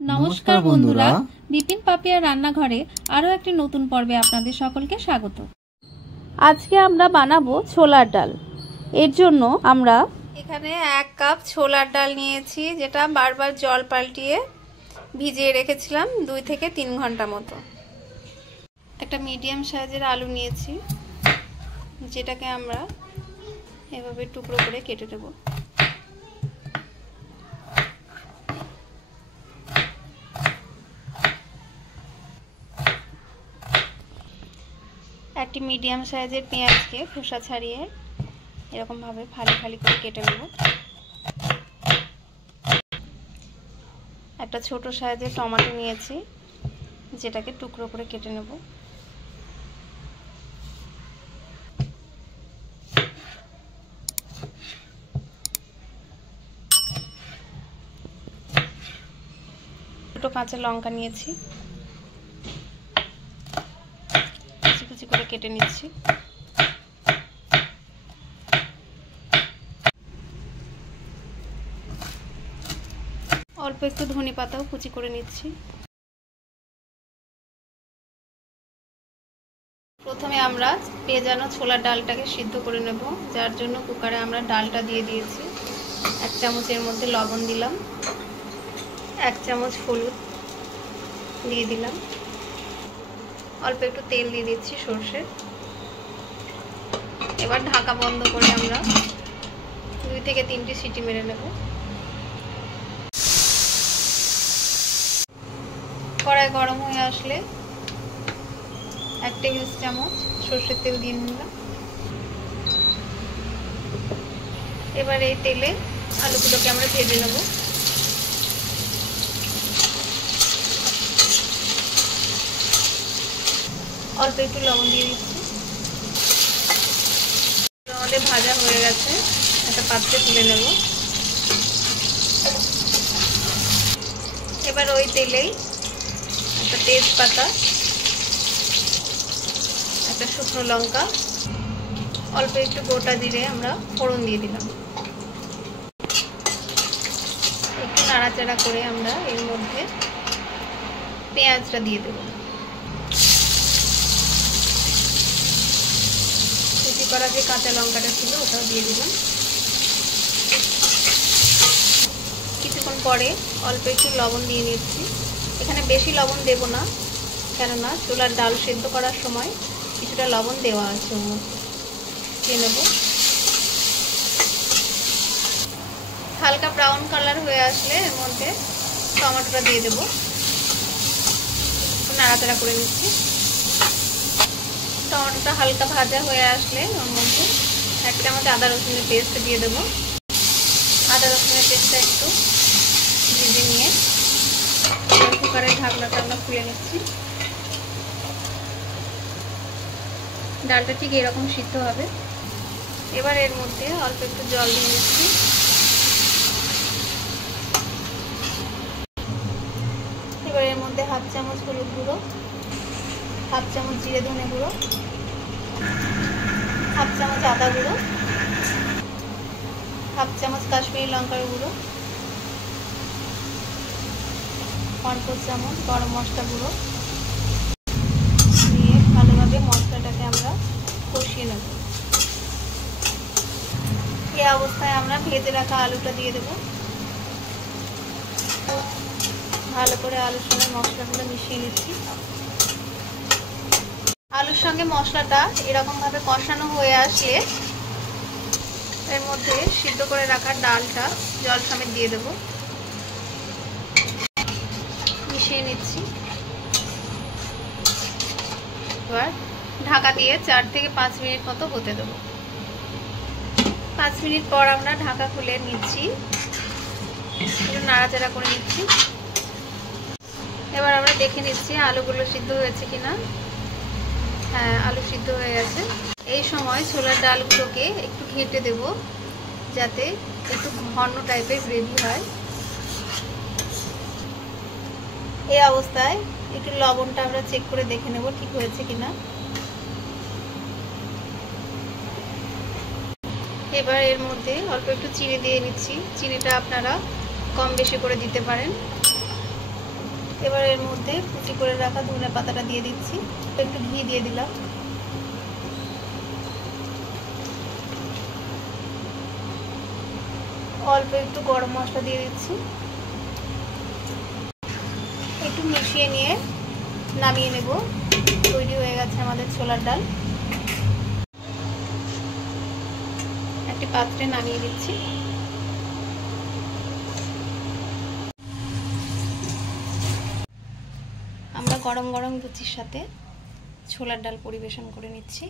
নমস্কার বন্ধুরা, বিপিন পাপিয়া রান্নাঘরে আরও একটি নতুন পর্বে আপনাদের সকলকে স্বাগত। আজকে আমরা বানাবো ছোলার ডাল। এর জন্য আমরা এখানে 1 কাপ ছোলার ডাল নিয়েছি, যেটা বারবার জল পাল্টিয়ে ভিজিয়ে রেখেছিলাম 2 থেকে 3 ঘন্টা মতো। একটা মিডিয়াম সাইজের আলু নিয়েছি, যেটাকে আমরা এভাবে টুকরো করে কেটে দেব। একটি মিডিয়াম সাইজের পেঁয়াজকে খোসা ছাড়িয়ে এরকম ভাবে ফালি ফালি করে কেটে নেব। একটা ছোট সাইজের টমেটো নিয়েছি, যেটাকে টুকরো করে কেটে নেব। দুটো কাঁচা লঙ্কা নিয়েছি, কুচি কুচি করে কেটে নিচ্ছি। অল্প একটু ধনে পাতাও কুচি করে নিচ্ছি। প্রথমে আমরা ভেজানো ছোলার ডালটাকে সিদ্ধ করে নেব, যার জন্য কুকারে আমরা ডালটা দিয়ে দিয়েছি। 1 চামচের মধ্যে লবণ দিলাম, 1 চামচ হলুদ দিয়ে দিলাম, অল্প একটু তেল দিয়ে দিচ্ছি সরষের। এবার ঢাকা বন্ধ করে আমরা 2 থেকে 3টি সিটি মেরে নেব। কড়াই গরম হয়ে আসলে 1 টেবিল চামচ সরষের তেল দিয়ে নিলাম। এবার এই তেলে আলুগুলোকে আমরা ভেজে নেব। অল্প একটু লবণ দিয়ে দিচ্ছি। আমাদের ভাজা হয়ে গেছে, একটা পাত্রে তুলে নেব। এবার ওই তেলেই একটা তেজপাতা, একটা শুকনো লঙ্কা, অল্প একটু গোটা জিরে আমরা ফোড়ন দিয়ে দিলাম। একটু নাড়াচাড়া করে আমরা এর মধ্যে পেঁয়াজটা দিয়ে দেব। কুচি করা যে কাঁচা লঙ্কাটা ছিল ওটাও দিয়ে দিলাম। কিছুক্ষণ পরে অল্প একটু লবণ দিয়ে নিচ্ছি। এখানে বেশি লবণ দেব না, কেননা ছোলার ডাল সেদ্ধ করার সময় কিছুটা লবণ দেওয়া আছে ওর মধ্যে। দিয়ে নেব। হালকা ব্রাউন কালার হয়ে আসলে এর মধ্যে টমেটোটা দিয়ে দেব। নাড়াচাড়া করে নিচ্ছি। টমেটোটা হালকা ভাজা হয়ে আসলে ওর মধ্যে 1 চামচ আদা রসুনের পেস্ট দিয়ে দেব। আদা রসুনের পেস্টটা একটু ভেজে নিয়ে কুকারের ঢাকনাটা আমরা খুলে নিচ্ছি। ডালটা ঠিক এরকম সিদ্ধ হবে। এবার এর মধ্যে অল্প একটু জল দিয়ে নিচ্ছি। এবার এর মধ্যে 1/2 চামচ হলুদ গুঁড়ো, 1/2 চামচ জিরে ধনে গুঁড়ো, 1/2 চামচ আদা গুঁড়ো, 1/2 চামচ কাশ্মীরি লঙ্কার গুঁড়ো, 1/4 চামচ গরম মশলা গুঁড়ো দিয়ে ভালোভাবে মশলাটাকে আমরা কষিয়ে নেব। এই অবস্থায় আমরা ভেজে রাখা আলুটা দিয়ে দেব। ভালো করে আলুর সঙ্গে মশলাগুলো মিশিয়ে নিচ্ছি। আলুর সঙ্গে মশলাটা এরকম ভাবে কষানো হয়ে আসলে এর মধ্যে সিদ্ধ করে রাখা ডালটা জল সমেত দিয়ে দেব। মিশিয়ে নিচ্ছি। এবার ঢাকা দিয়ে 4 থেকে 5 মিনিট মতো হতে দেব। 5 মিনিট পর আমরা ঢাকা খুলে নিচ্ছি, একটু নাড়াচাড়া করে নিচ্ছি। এবার আমরা দেখে নিচ্ছি আলুগুলো সিদ্ধ হয়েছে কিনা। হ্যাঁ, আলু সিদ্ধ হয়ে গেছে। এই সময় ছোলার ডালগুলোকে একটু ঘেঁটে দেব, যাতে একটু ঘন টাইপের গ্রেভি হয়। এই অবস্থায় একটু লবণটা আমরা চেক করে দেখে নেব ঠিক হয়েছে কিনা। এবার এর মধ্যে অল্প একটু চিনি দিয়ে নিচ্ছি। চিনিটা আপনারা কম বেশি করে দিতে পারেন। এবার এর মধ্যে কুচি করে রাখা ধনে পাতাটা দিয়ে দিচ্ছি, একটু ঘি দিয়ে দিলাম, অল্প একটু গরম মশলা দিয়ে দিচ্ছি, একটু মিশিয়ে নিয়ে নামিয়ে নেব। তৈরি হয়ে গেছে আমাদের ছোলার ডাল। একটি পাত্রে নামিয়ে দিচ্ছি। আমরা গরম গরম লুচির সাথে ছোলার ডাল পরিবেশন করে নিচ্ছি।